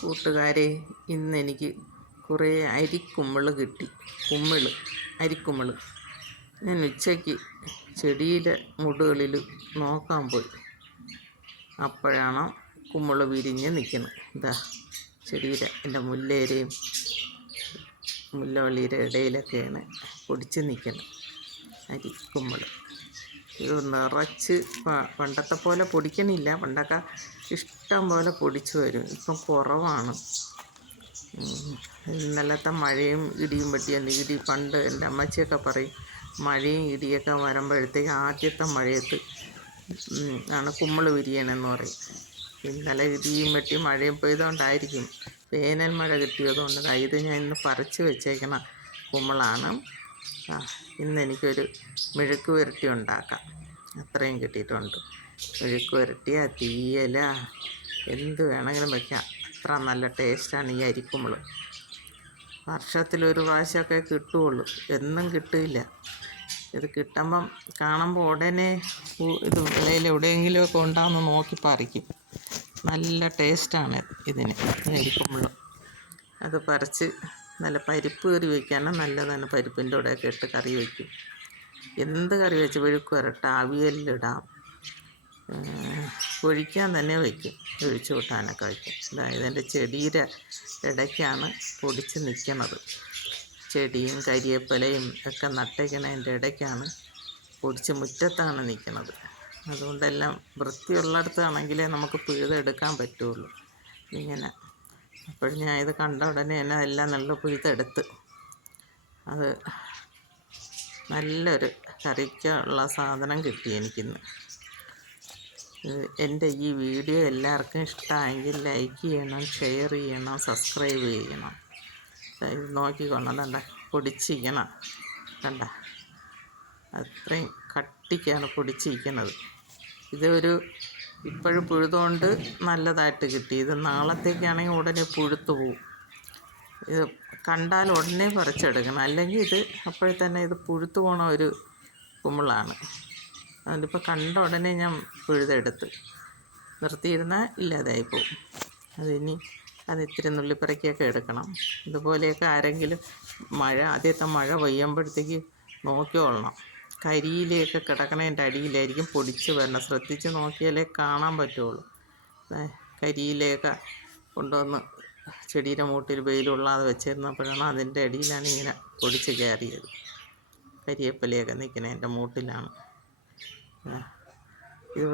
കൂട്ടുകാരെ, ഇന്നെനിക്ക് കുറേ അരിക്കുമ്മിൾ കിട്ടി. അരിക്കുമ്മിൾ ഞാൻ ഉച്ചയ്ക്ക് ചെടിയുടെ മുടുകളിൽ നോക്കാൻ പോയി. അപ്പോഴാണ് കുമ്മിൾ വിരിഞ്ഞ് നിൽക്കുന്നത്. ഇതാ ചെടിയുടെ എൻ്റെ മുല്ലവള്ളിയുടെ ഇടയിലൊക്കെയാണ് പൊടിച്ച് നിൽക്കുന്നത് അരിക്കുമ്മിൾ. ഇത് നിറച്ച് പണ്ടത്തെ പോലെ പൊടിക്കണില്ല. പണ്ടൊക്കെ ഇഷ്ടം പോലെ പൊടിച്ചു വരും, ഇപ്പം കുറവാണ്. ഇന്നലത്തെ മഴയും ഇടിയും വെട്ടിയ പണ്ട് എൻ്റെ അമ്മച്ചിയൊക്കെ പറയും, മഴയും ഇടിയൊക്കെ വരുമ്പോഴത്തേക്ക് ആദ്യത്തെ മഴയത്ത് ആണ് കുമ്മിൾ വിരിയണമെന്ന് പറയും. ഇന്നലെ ഇടിയും വെട്ടി മഴയും പെയ്തുകൊണ്ടായിരിക്കും, വേനൽ മഴ കിട്ടിയതുകൊണ്ട്. ഇത് ഞാൻ ഇന്ന് പറിച്ച് വെച്ചേക്കണ കുമ്മിളാണ്. ഇന്നെനിക്കൊരു മെഴുക്ക് പുരട്ടി ഉണ്ടാക്കാം. അത്രയും കിട്ടിയിട്ടുണ്ട്. മെഴുക്ക് പുരട്ടിയ, തീയല, എന്ത് വേണമെങ്കിലും വയ്ക്കാം. അത്ര നല്ല ടേസ്റ്റാണ് ഈ അരിക്കുമ്മിൾ. വർഷത്തിലൊരു പ്രാവശ്യമൊക്കെ കിട്ടുകയുള്ളൂ, എന്നും കിട്ടില്ല. ഇത് കിട്ടുമ്പം കാണുമ്പോൾ ഉടനെ ഇത് വിളയിൽ എവിടെയെങ്കിലുമൊക്കെ ഉണ്ടാകുമെന്ന് നോക്കി പറിക്കും. നല്ല ടേസ്റ്റാണ് ഇതിന്, അരിക്കുമ്മിൾ. അത് പറിച്ച് നല്ല പരിപ്പ് കറി വയ്ക്കാനും നല്ലതാണ്. പരിപ്പിൻ്റെ കൂടെയൊക്കെ ഇട്ട് കറി വയ്ക്കും. എന്ത് കറി വെച്ച് മെഴുക്ക് പുരട്ട, അവിയലിലിടാം, ഒഴിക്കാൻ തന്നെ വയ്ക്കും, ഒഴിച്ച് കൂട്ടാനൊക്കെ വയ്ക്കും. ഇതെൻ്റെ ചെടിയുടെ ഇടയ്ക്കാണ് പൊടിച്ച് നിൽക്കുന്നത്. ചെടിയും കരിയേപ്പിലയും ഒക്കെ നട്ടേക്കണതിൻ്റെ ഇടയ്ക്കാണ് പൊടിച്ച്, മുറ്റത്താണ് നിൽക്കുന്നത്. അതുകൊണ്ടെല്ലാം വൃത്തിയുള്ളിടത്താണെങ്കിലേ നമുക്ക് പിഴുതെടുക്കാൻ പറ്റുള്ളൂ. ഇങ്ങനെ അപ്പോൾ ഞാൻ ഇത് കണ്ട ഉടനെ തന്നെ എല്ലാം നല്ല പിഴുതെടുത്ത്, അത് നല്ലൊരു കറിക്കുള്ള സാധനം കിട്ടി എനിക്കിന്ന്. എൻ്റെ ഈ വീഡിയോ എല്ലാവർക്കും ഇഷ്ടമായെങ്കിൽ ലൈക്ക് ചെയ്യണം, ഷെയർ ചെയ്യണം, സബ്സ്ക്രൈബ് ചെയ്യണം. ഇത് നോക്കിക്കൊള്ളണം, കണ്ട പൊടിച്ചിരിക്കണം, കണ്ട അത്രയും കട്ടിക്കാണ് പൊടിച്ചിരിക്കുന്നത്. ഇപ്പോഴും പുഴുതുകൊണ്ട് നല്ലതായിട്ട് കിട്ടി. ഇത് നാളത്തേക്കാണെങ്കിൽ ഉടനെ പുഴുത്തു പോവും. ഇത് കണ്ടാൽ ഉടനെ പറിച്ചെടുക്കണം, അല്ലെങ്കിൽ ഇത് അപ്പോഴത്തന്നെ ഇത് പുഴുത്തു പോണ ഒരു കുമ്മിളാണ്. അതിപ്പോൾ കണ്ട ഉടനെ ഞാൻ പിഴുതെടുത്ത് നിർത്തിയിരുന്നാൽ ഇല്ലാതായി പോവും. ഇത്തിരി നുള്ളിപ്പറക്കിയൊക്കെ എടുക്കണം. ഇതുപോലെയൊക്കെ ആരെങ്കിലും ആദ്യത്തെ മഴ പെയ്യുമ്പോഴത്തേക്ക് നോക്കിക്കൊള്ളണം. കരിയിലൊക്കെ കിടക്കണതിൻ്റെ അടിയിലായിരിക്കും പൊടിച്ച് വരണം. ശ്രദ്ധിച്ച് നോക്കിയാലേ കാണാൻ പറ്റുള്ളൂ. കരിയിലയൊക്കെ കൊണ്ടുവന്ന് ചെടിയുടെ മൂട്ടിൽ വെയിലുള്ളാതെ വെച്ചിരുന്നപ്പോഴാണ് അതിൻ്റെ അടിയിലാണ് ഇങ്ങനെ പൊടിച്ച് കയറിയത്. കരിയേപ്പിലയൊക്കെ നിൽക്കണതിൻ്റെ മൂട്ടിലാണ്. ഇത്